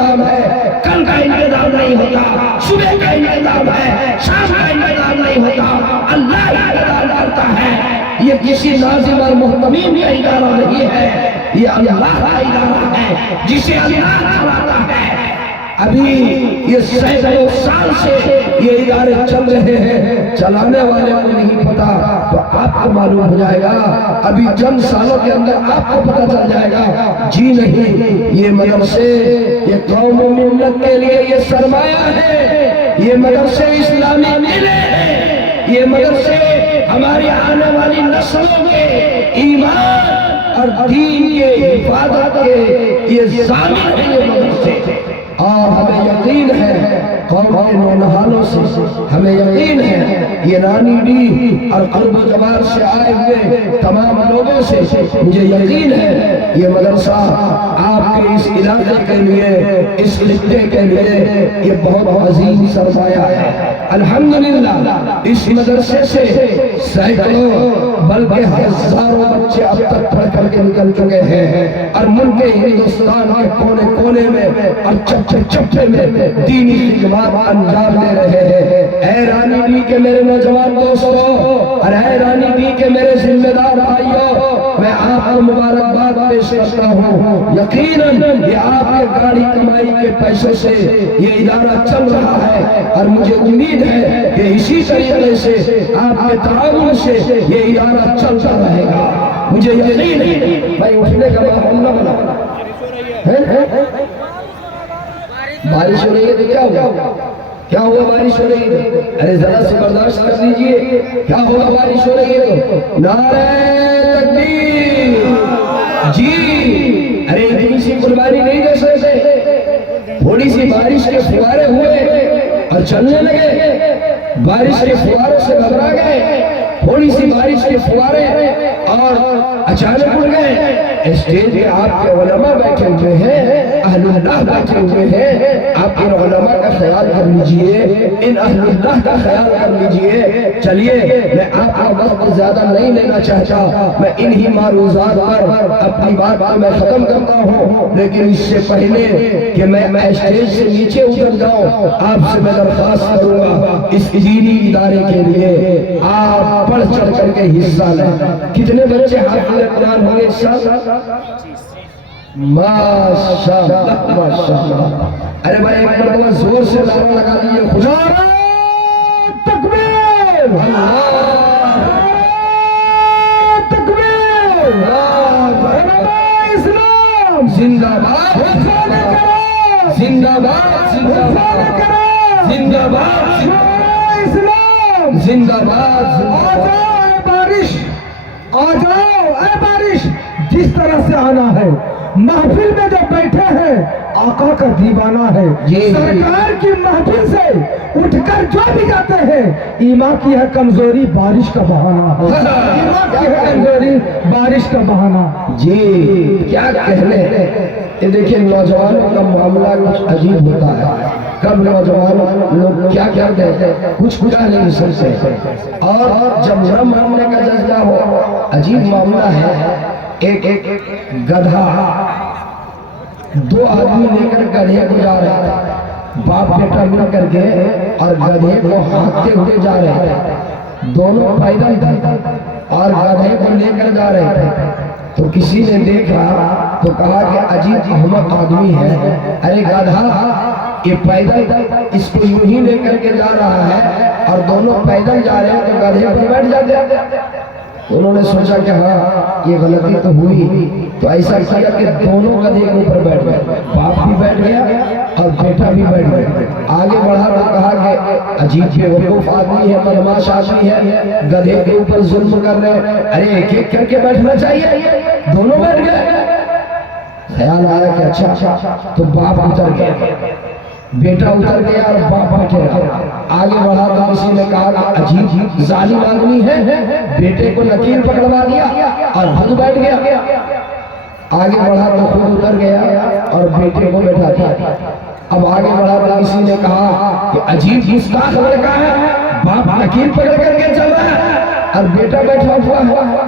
انتظام ہے، کل کا انتظام نہیں ہوتا، صبح کا انتظام ہے، شام کا انتظام نہیں ہوتا، اللہ انتظام کرتا ہے۔ یہ کسی ناظم اور محتمیم کا ادارہ نہیں ہے، یہ اللہ کا ادارہ ہے جسے اللہ چلاتا ہے۔ ابھی یہ سینکڑوں سال سے یہ ادارے چل رہے ہیں، چلانے والے کو نہیں پتا تو آپ کو معلوم ہو جائے گا، ابھی چند سالوں کے اندر آپ کو پتا چل جائے گا۔ جی نہیں، یہ مدرسے یہ قوم و ملت کے لیے یہ سرمایہ ہے، یہ مدرسے اسلامی ملے ہیں، یہ مدرسے ہماری آنے والی نسلوں کے ایمان اور دین کے حفاظت کے یہ ضامن ہیں یہ مدرسے۔ اور ہمیں یقین ہے قوم کے نونہالوں سے ہمیں یقین ہے، یہ رانی ڈی اور قرب و جوار سے آئے ہوئے تمام لوگوں سے مجھے یقین ہے یہ مدرسہ آپ کے اس علاقے کے لیے، اس خطے کے لیے یہ بہت عظیم سرمایہ ہے۔ الحمدللہ اس مدرسے سے سینکڑوں بلکہ ہزاروں بچے اب تک پڑھ کر کے نکل چکے ہیں اور ملک ہندوستان کے کونے کونے میں اور چپے چپے میں دینی خدمات انجام دے رہے ہیں۔ اے رانی ڈی کے میرے نوجوان دوستو اور اے رانی ڈی کے میرے ذمہ دار بھائیو، میں آپ کو مبارکباد پیش کرتا ہوں۔ یقیناً یہ آپ کے گاڑی کمائی کے پیسوں سے یہ ادارہ چل رہا ہے اور مجھے امید ہے کہ اسی طریقے سے آپ کے تعاون سے یہ ادارہ چلتا رہے گا۔ مجھے یقین ہے بھائی اٹھنے کا ماحول نہ بنا۔ بارش ہو رہی ہے تو کیا ہوا؟ کیا ہوا بارش ہو رہی ہے؟ ارے ذرا سے برداشت کر لیجئے، کیا ہوگا بارش ہو رہی ہے تو؟ نعرہ تکبیر! جی ارے اتنی سی قربانی نہیں دے سکتے، تھوڑی سی بارش کے فوارے ہوئے اور چلنے لگے، بارش کے فواروں سے گھبرا گئے، تھوڑی سی بارش کے فوارے اور اچانک اڑ گئے۔ اسٹیج پہ آپ کے علماء بیٹھے ہوئے ہیں، اہل اللہ بیٹھے ہوئے ہیں، آپ ان علماء کا خیال کر لیجئے، ان اہل اللہ کا خیال کر لیجئے۔ چلیے میں آپ کا وقت زیادہ نہیں لینا چاہتا، میں انہی معروضات پر اپنی بات کو میں ختم کرتا ہوں، لیکن اس سے پہلے کہ میں اسٹیج سے نیچے اتر جاؤں، آپ سے میں درخواست کروں گا اس دینی ادارے کے لیے آپ بڑھ چڑھ کر کے حصہ لیں۔ کتنے بچے حافظ قرآن ہوں گے اس سال؟ ماشاءاللہ ماشاءاللہ۔ ارے بھائی ایک مرتبہ زور سے نعرہ لگا دیجئے، خدا تکبیر! تکبیر! اسلام زندہ باد! زندہ باد! زندہ باد! زندہ باد! اسلام زندہ باد! آ جاؤ اے بارش، آ جاؤ اے بارش، جس طرح سے آنا ہے۔ محفل میں جو بیٹھے ہیں آقا کا دیوانہ ہے، سرکار کی محفل سے اٹھ کر جو بھی جاتے ہیں، ایمان کی ہے کمزوری بارش کا بہانہ ہے، ایمان کی ہے کمزوری بارش کا بہانہ۔ جی کیا کہنے، یہ دیکھیں نوجوانوں کا معاملہ کچھ عجیب ہوتا ہے، کب نوجوان لوگ کیا کہتے ہیں کچھ کہہ نہیں سکتے، اور جب نہ ماننے کا جذبہ ہو عجیب معاملہ ہے۔ ایک گدھا دو آدمی لے کر گدھے کو جا رہے تھے، باپ بیٹا مل کر کے اور گدھے کو ہانکتے ہوئے جا رہے تھے، دونوں پیدل تھے اور گدھے کو لے کر جا رہے تھے۔ تو کسی نے دیکھا تو کہا کہ عجیب احمق آدمی ہے، ارے گدھا یہ پیدل اس کو یوں ہی لے کر کے جا رہا ہے اور دونوں پیدل جا رہے ہیں تو گدھے پر بیٹھ جاتے۔ انہوں نے سوچا کہ ہاں یہ غلطی تو ہوئی، تو ایسا کیا کہ دونوں گدھے کے اوپر بیٹھ گئے، باپ بھی بیٹھ گیا اور بیٹا بھی بیٹھ گیا۔ آگے بڑھا تو کہا کہ عجیب بے وقوف آدمی ہے، بدمعاش آدمی ہے، گدھے کے اوپر ظلم کر رہے ہیں، ارے ایک ایک کر کے بیٹھنا چاہیے، دونوں بیٹھ گئے۔ خیال آیا کہ اچھا تو باپ اتر گیا، بیٹا اتر گیا اور باپ بیٹھے رہا۔ آگے بڑھا تو کسی نے کہا کہ عجیب ظالم آدمی ہے، بیٹے کو لکیر پکڑوا دیا اور خود بیٹھ گیا۔ آگے بڑھا تو خود اتر گیا اور بیٹے کو بیٹھا دیا۔ اب آگے بڑھا تو کسی نے کہا کہ عجیب گستاخ لڑکا ہے، باپ لکیر پکڑ کر کے چل رہا ہے اور بیٹا بیٹھا ہوا ہے۔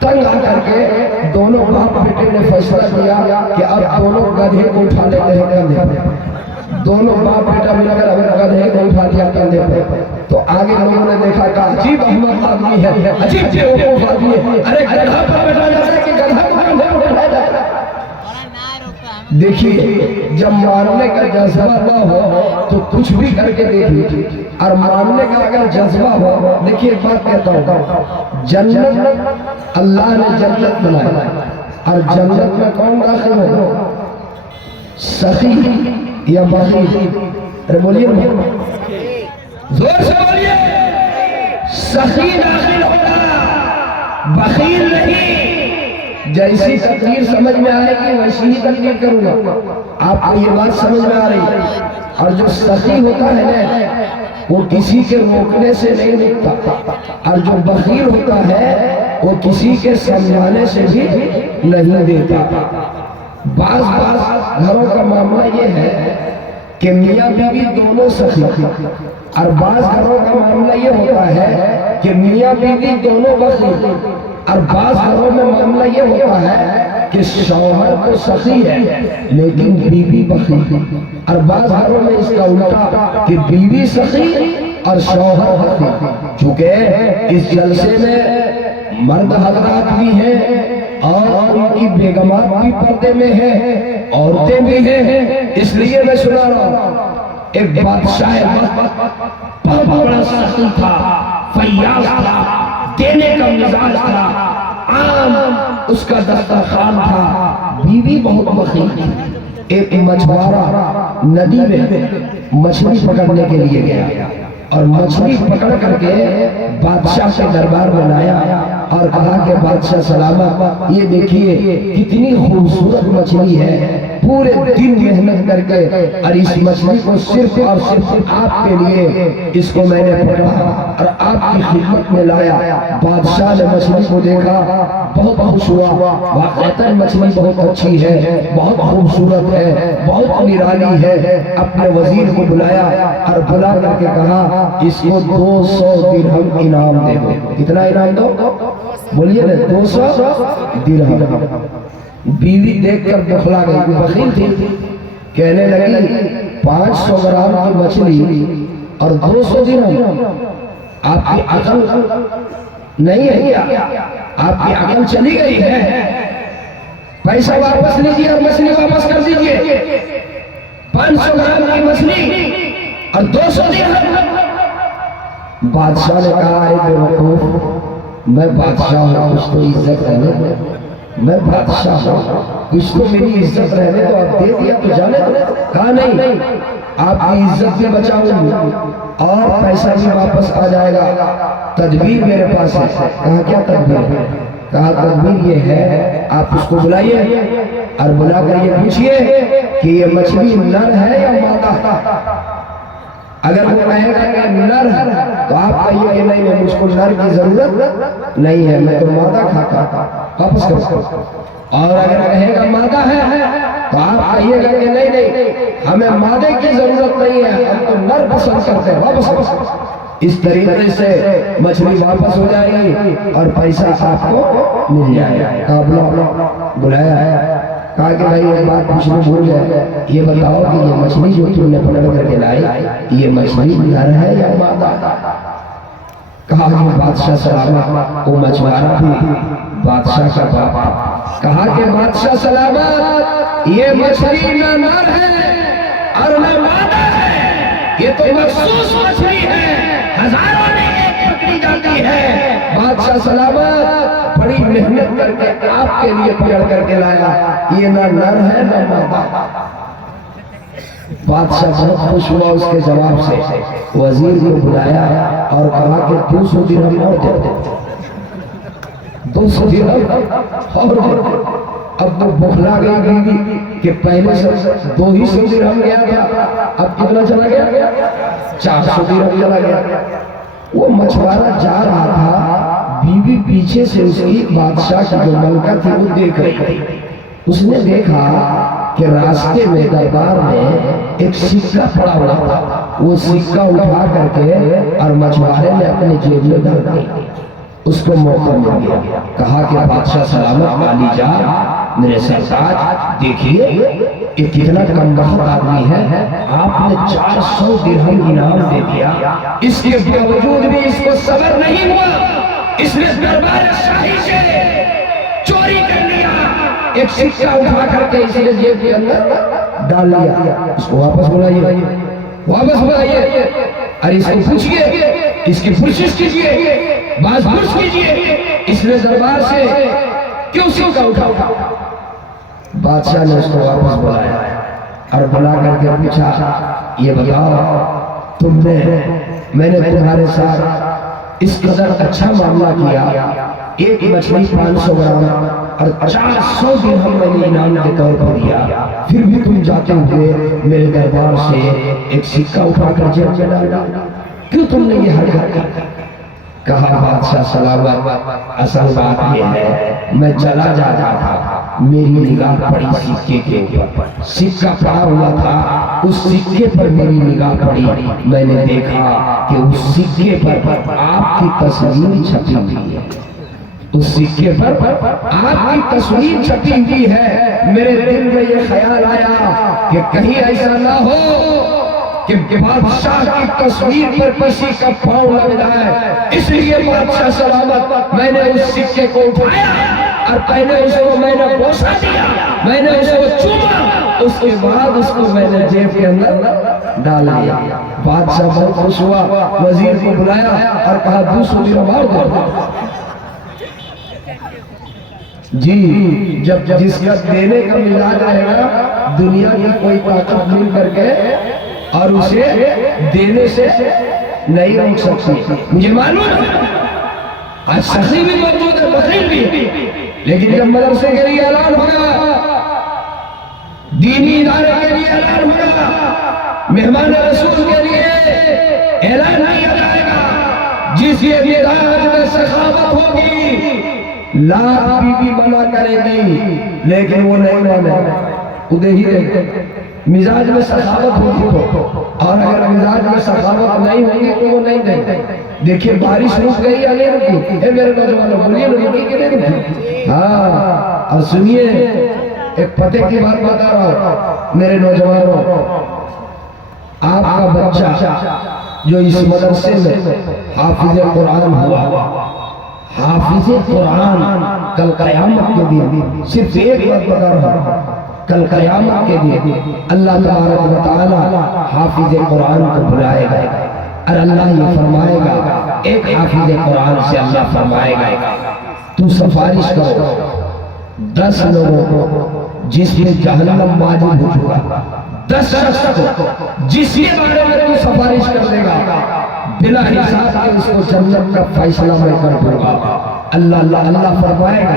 تنگ آ کر کے دونوں باپ بیٹے نے فیصلہ کیا کہ اب دونوں گدھے کو اٹھا لیتے ہیں کندھے پہ. دونوں باپ بیٹا مل کر اگر گدھے کو اٹھا لیا کندھے پہ تو آگے لوگوں نے دیکھا کہ عجیب احمد آدمی ہے, عجیب بیوقوف آدمی ہے, ارے گدھا پر بیٹھا جا رہا ہے کہ گدھا کو کندھے پر اٹھایا جا رہا ہے. دیکھیے جب ماننے کا جذبہ نہ ہو تو کچھ بھی کر کے دیکھ لیجیے, اور ماننے کا اگر جذبہ ہو, دیکھیے ایک بات کہتا ہوں, جنت اللہ نے جنت بنائی, اور جنت میں کون داخل ہو, سخی یا بخیل؟ ارے بولیے زور سے بولیے, سخی داخل ہوگا, بخیل نہیں. جیسی تقریر سمجھ میں آئے گی ویسی ہی تقریر کروں گا, آپ کو یہ بات سمجھ میں آ رہی ہے. اور جو سخی ہوتا ہے نا وہ کسی کے روکنے سے نہیں رکتا, اور جو بخیل ہوتا ہے وہ کسی کے سمجھانے سے بھی نہیں دیتا. بعض گھروں کا معاملہ یہ ہے کہ میاں بیوی دونوں سخی, اور بعض گھروں کا معاملہ یہ ہوتا ہے کہ میاں بیوی دونوں بخیل, اور بعض گھروں میں معاملہ یہ ہوتا ہے کہ شوہر تو سخی ہے لیکن بیوی بخیل, اور بعض گھروں میں اس کا الٹا کہ بیوی سخی اور شوہر بخیل. چونکہ اس جلسے میں مرد حضرات بھی ہیں اور ان کی بیگمات بھی پردے میں ہیں, عورتیں بھی ہیں, اس لیے میں سنا رہا ہوں. ایک بادشاہ بہت بڑا سخی تھا, فیاض تھا, دینے کا مزاج تھا, عام اس کا دسترخوان تھا, بیوی بہت بخیل تھی. ایک مچھوارا ندی میں مچھلی پکڑنے کے لیے گیا اور مچھلی پکڑ کر کے بادشاہ کے دربار میں لایا اور کہا کہ بادشاہ سلامت, یہ دیکھیے کتنی خوبصورت مچھلی ہے, پورے دن محنت کر کے اور اس مچھلی کو صرف اور صرف آپ کے لیے اس کو میں نے پکڑا اور آپ کی خدمت میں لایا. بادشاہ نے مچھلی کو دیکھا, بہت خوش ہوا, واقعتاً مچھلی بہت اچھی ہے, بہت خوبصورت ہے, بہت نرالی ہے. اپنے وزیر کو بلایا اور بلا کر کے کہا اس کو 200 درہم انعام دے دو. کتنا انعام دو؟ بولیے نا, 200 درہم. بیوی دیکھ کر بخلا گئی, بخیل تھی, کہنے لگی 500 گرام کی مچھلی اور 200 درہم, آپ کی عقل نہیں ہے کیا؟ آپ کی عقل چلی گئی ہے؟ پیسہ واپس لیجیے اور مچھلی واپس کر دیجیے. 500 گرام کی مچھلی اور 200 درہم. بادشاہ نے کہا اے بیوقوف, میں بادشاہ ہوں, کچھ تو عزت رہنے دو, میں بادشاہ ہوں, کچھ تو میری عزت رہنے دو. آپ دے دیا تو جانے دو. کہا نہیں, آپ کی عزت بھی بچاؤں گی اور پیسہ بھی واپس آ جائے گا. تدبیر میرے پاس ہے. کہا کیا تدبیر ہے؟ کہا تدبیر یہ ہے, آپ اس کو بلائیے اور بلا کر یہ پوچھئے کہ یہ مچھلی نر ہے یا مادہ ہے. اگر وہ کہے گا کہ نر ہے تو آپ کہیے کہ نہیں, مجھ کو نر کی ضرورت نہیں ہے, میں تو مادہ کھاتا, واپس کرو. اور اگر کہے گا مادہ ہے تو آپ کہیے گا کہ نہیں, ہمیں مادے کی ضرورت نہیں ہے, ہم تو نر پسند کرتے ہیں, واپس کرو. اس طریقے سے مچھلی واپس ہو جائے گی اور پیسہ آپ کو مل جائے گا. بلایا ہے, کہا کہ بھائی ایک بات پوچھنا بھول گئے, یہ بتاؤ کہ یہ مچھلی جو تم نے پکڑ کر کے لائی, یہ مچھلی نر ہے یا مادہ؟ کہا کہ بادشاہ سلامت, وہ مچھوارا بھی بادشاہ کا باپ. کہا کہ بادشاہ سلامت, یہ مچھلی نہ نر ہے اور نہ مادہ ہے, یہ تو مخصوص مچھلی ہے, ہزاروں میں ایک پکڑی جاتی ہے. بادشاہ سلامت بڑی محنت کر کے آپ کے لیے پکڑ کر کے لایا, یہ نہ نر ہے نہ مادہ. بادشاہ بہت خوش ہوا اس کے جواب سے, وزیر کو بلایا اور کہا کہ 200 درہم اور دے دو. 200 درہم اور دے دو. اب وہ بخلا گئی بیوی کہ پہلے سے 200 درہم گیا تھا, اب کتنا چلا گیا؟ 400 درہم چلا گیا. وہ مچھوارا جا رہا تھا, بیوی پیچھے سے اس کی بادشاہ کی جو ملکہ تھی وہ دیکھ رہی تھی. اس نے دیکھا کہ راستے میں دربار میں ایک سکہ پڑا ہوا تھا, وہ سکہ اٹھا کر کے اور مچھوارے نے اپنے جیب میں ڈال دیا. اس کو موقع مل گیا، کہا کہ بادشاہ سلامت عالی جان میرے سرتاج دیکھیے یہ کتنا کم بخت آدمی ہے، آپ نے 400 درہم انعام دے دیا، اس کے باوجود بھی اس کو صبر نہیں ہوا، اس نے دربار شاہی سے چوری کر لیا، ایک سکہ اٹھا کر کے اس نے جیب کے اندر ڈال لیا۔ اس کو واپس بلائیے، واپس بلائیے، اور اس کو پوچھئے، اس کی پرسش کیجئے، باز پرس کیجئے، اس نے دربار سے کیوں سکہ اٹھا؟ بادشاہ نے اس کو واپس بلایا اور بلا کر کے پوچھا، یہ بتاؤ میں نے تمہارے ساتھ اس قدر اچھا معاملہ کیا، ایک مچھلی 500 گرام اور 400 درہم میں نے انعام کے طور پر دیا، پھر بھی تم جاتے ہوئے میرے دربار سے ایک سکہ اٹھا کر جیب میں ڈالا، کیوں تم نے یہ حرکت کی؟ کہا بادشاہ سلامت اصل بات یہ ہے میں چلا جا رہا تھا، میری نگاہ پڑی سکے کے اوپر، سکہ پڑا ہوا تھا، اس سکے پر میری نگاہ پڑی، میں نے دیکھا کہ اس سکے پر آپ کی تصویر چھپی ہوئی ہے، اس سکے پر آپ کی تصویر چھپی ہوئی ہے، میرے دل میں یہ خیال آیا کہ کہیں ایسا نہ ہو کہ بادشاہ کی تصویر پر کسی کا پاؤں لگ جائے، اس لیے بادشاہ سلامت میں نے اس سکے کو اٹھایا اور پہلے اس کو میں نے بوسا دیا، میں نے اس کو چوما، اس کے بعد اس کو میں نے جیب کے اندر ڈال لیا۔ بادشاہ بہت خوش ہوا، وزیر کو بلایا اور کہا 200 درہم اور دو۔ جی جب جس کا دینے کا مزاج آئے گا، دنیا کی کوئی طاقت مل کر کے اور اسے دینے سے نہیں روک سکتی۔ مجھے معلوم ہے آج سخی بھی موجود ہے، بخیل بھی، لیکن جب مدرسے کے لیے اعلان ہوگا، دینی ادارے کے لیے اعلان ہوگا، مہمان رسول کے لیے اعلان کیا جائے گا، جس یہ مزاج میں سخاوت ہوگی، لاکھ بھی منع کرے گی لیکن وہ نہیں مانے، خودے ہی رہے مزاج میں سخاوت ہوگی تو، اور اگر مزاج میں سخاوت نہیں ہوگی تو وہ نہیں دیں گے۔ دیکھیں بارش رک گئی یا نہیں رکی؟ اے میرے نوجوانوں بولیے رکی کہ نہیں رکی؟ ہاں، اور سنیے ایک پتے کی بات بتا رہا ہوں میرے نوجوانوں، آپ کا بچہ جو اس مدرسے میں حافظ قرآن ہوا، حافظ قرآن کل قیامت کے دن، صرف ایک بات بتا رہا ہوں، کل قیامت کے دن اللہ تبارک و تعالی حافظ قرآن کو بلائے گا اور اللہ یہ فرمائے گا، ایک حافظ قرآن سے اللہ فرمائے گا تو سفارش کرو 10 لوگوں کو جس میں جہنم واجب ہو چکا، 10 شخص کو جس کے بارے میں تو سفارش کر دے گا، بلا حساب کے اس کو جنت کا فیصلہ میں کر دوں گا۔ اللہ فرمائے گا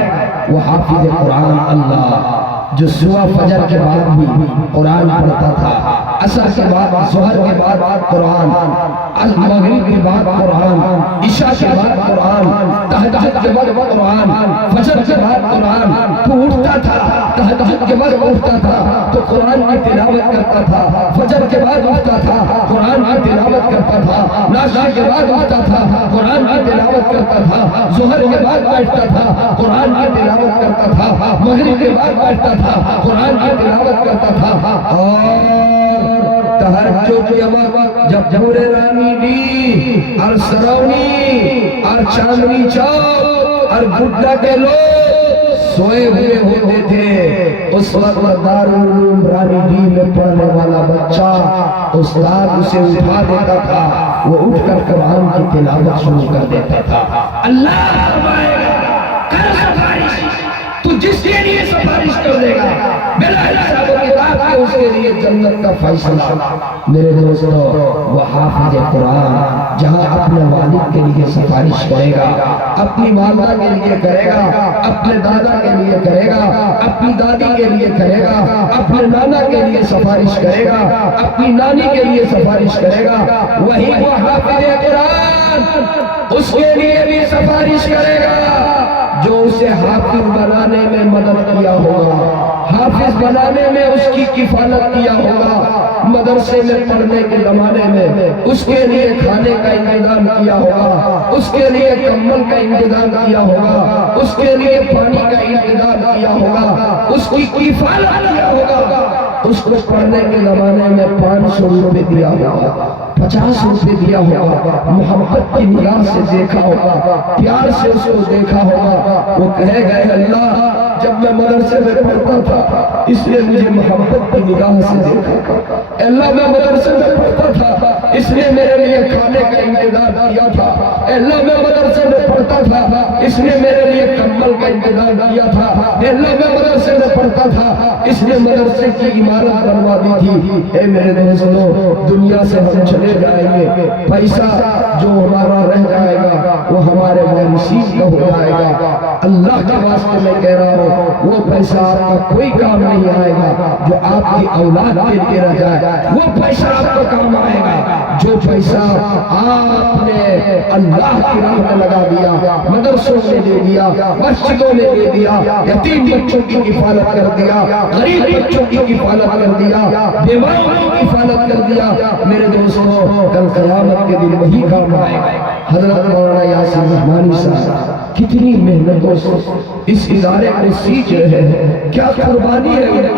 وہ حافظ قرآن اللہ جو صبح فجر کے بعد بھی قرآن پڑھتا تھا، عصر کے بعد، ظہر کے بعد قرآن، مغرب کے بعد قرآن، عشاء کے بعد قرآن، تہجد کے بعد قرآن، فجر کے بعد قرآن، تو اٹھتا تھا تہجد کے بعد اٹھتا تھا تو قرآن کی تلاوت کرتا تھا، فجر کے بعد اٹھتا تھا قرآن کی تلاوت کرتا تھا، ناشتہ کے بعد اٹھتا تھا قرآن کی تلاوت کرتا تھا، ظہر کے بعد بیٹھتا تھا قرآن کی تلاوت کرتا تھا، مغرب کے بعد بیٹھتا تھا قرآن کی تلاوت کرتا تھا، اور تہجد کے وقت جب پورے رانی دی اور سرونی اور چاندنی چوک اور گڈا کے لوگ سوئے ہوئے ہوتے تھے، اس وقت دارالعلوم رانی دی میں پڑھنے والا بچہ استاد اسے اٹھا دیتا تھا، وہ اٹھ کر قرآن کی تلاوت شروع کر دیتا تھا۔ اللہ فرمائے گا کر سفارش، تو جس کے لیے سفارش کر دے گا بلا حساب و کتاب کے اس کے لیے جنت کا فیصلہ۔ میرے دوستو وہ حافظ قرآن جہاں اپنے والد کے لیے سفارش کرے گا، اپنی والدہ کے لیے کرے گا، اپنے دادا کے لیے کرے گا، اپنی دادی کے لیے کرے گا، اپنے نانا کے لیے سفارش کرے گا، اپنی نانی کے لیے سفارش کرے گا، وہی وہ حافظ قرآن اس کے لیے بھی سفارش کرے گا جو اسے حافظ بنانے میں مدد کیا ہوگا، حافظ بنانے میں اس کی کفالت کیا ہوگا۔ مدرسے میں پڑھنے کے زمانے میں اس کے لیے کھانے کا انتظام کیا ہوگا، اس کے لیے کمبل کا انتظام کیا ہوگا، اس کے لیے پانی کا انتظام کیا ہوگا، اس کی کفالت کیا ہوگا، اس کو پڑھنے کے زمانے میں 500 روپے دیا ہوگا، 50 روپے دیا ہوگا، محبت کی نگاہ سے دیکھا ہوگا، پیار سے اس کو دیکھا ہوگا۔ وہ کہے گئے اللہ جب میں مدرسے میں پڑھتا تھا اس لیے مجھے محبت کی نگاہ سے دیکھا، اللہ میں مدرسے میں پڑھتا تھا اس لیے میرے لیے کھانے کا انتظام کیا تھا، اللہ میں مدرسے میں پڑھتا تھا اس لیے میرے لیے کمبل کا انتظام کیا تھا، اللہ میں مدرسے میں پڑھتا تھا اس لیے مدرسے کی عمارت بنوا دی تھی۔ اے میرے دوستو، دنیا سے ہم چلے جائیں گے، پیسہ جو ہمارا رہ جائے گا وہ ہمارے وارثین کا ہو جائے گا۔ اللہ کے واسطے میں کہہ رہا ہوں وہ پیسہ آپ کا کوئی کام نہیں آئے گا جو آپ کی اولاد کے لیے رہ جائے، وہ پیسہ آپ کا کام آئے گا جو پیسہ آپ نے اللہ کی راہ میں لگا دیا، مدرسوں میں دے دیا، مسجدوں میں دے دیا، یتیم بچوں کی کفالت کر دیا، غریب بچوں کی کفالت کر دیا، بیماروں کی کفالت کر دیا۔ میرے دوستو کل قیامت کے دن وہی کام آئے گا۔ حضرت مولانا یاسین رحمانی صاحب کتنی محنتوں سے اس ادارے کو سیچ رہے ہیں، کیا قربانی ہے،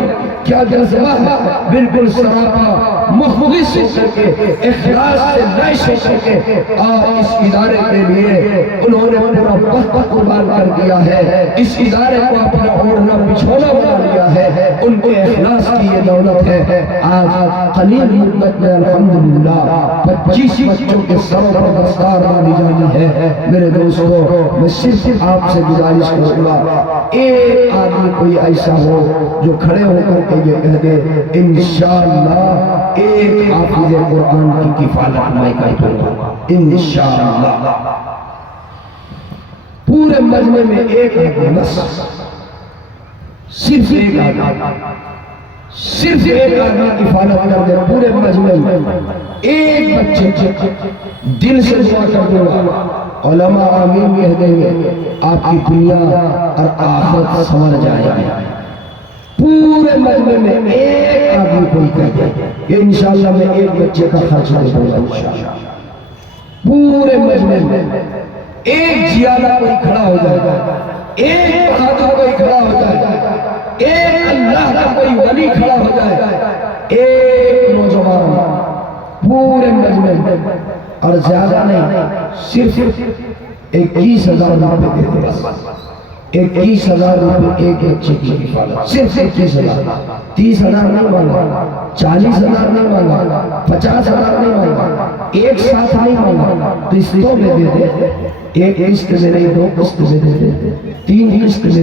کیا جذبہ ہے، بالکل سراپا مخلص ہو کر کے، اخلاص سے لیس ہو کر کے اور اس ادارے کے لیے انہوں نے پورا وقت قربان کر دیا ہے، اس ادارے کو اپنا اوڑھنا بچھونا بنا لیا ہے۔ ان کے اخلاص کی یہ دولت ہے۔ آج قلیل مدت میں الحمدللہ 25 بچوں کے سروں پر دستار باندھی جانی ہے۔ میرے دوستو میں صرف آپ سے گزارش کروں گا ایک آدمی کوئی ایسا ہو جو کھڑے ہو کر کے یہ کہہ دے انشاءاللہ ایک حافظ قرآن کی کفالت میں کر دوں گا انشاءاللہ۔ پورے مجمع میں ایک آدمی، بس صرف ایک آدمی، صرف ایک آدمی کفالت کر دے پورے مجمع میں، ایک بچے دل سے دعا کر دوں گا، علماء آمین کہہ دیں گے، آپ کی دنیا اور آخرت سنور جائے گی۔ پورے مجمع میں ایک آدمی کوئی کہہ دے کہ انشاءاللہ میں ایک بچے کا خرچ دے دوں گا انشاءاللہ۔ پورے مجمع میں ایک جیالہ کوئی کھڑا ہو جائے گا، ایک بہادر کوئی کھڑا ہو جائے گا، ایک اللہ کا کوئی ولی کھڑا ہو جائے، ایک نوجوان پورے مجمع میں، اور زیادہ نہیں، صرف 21,000 روپے دے دے، 21,000 روپے ایک بچے کی کفالت، صرف 21,000۔ 30,000 نہیں مانگا، 40,000 نہیں مانگا، 50,000 نہیں مانگا، ایک ساتھ نہیں مانگا، قسطوں میں دے دے، ایک قسط میں نہیں، 2 قسط میں دے دے، 3 قسط میں دے دے۔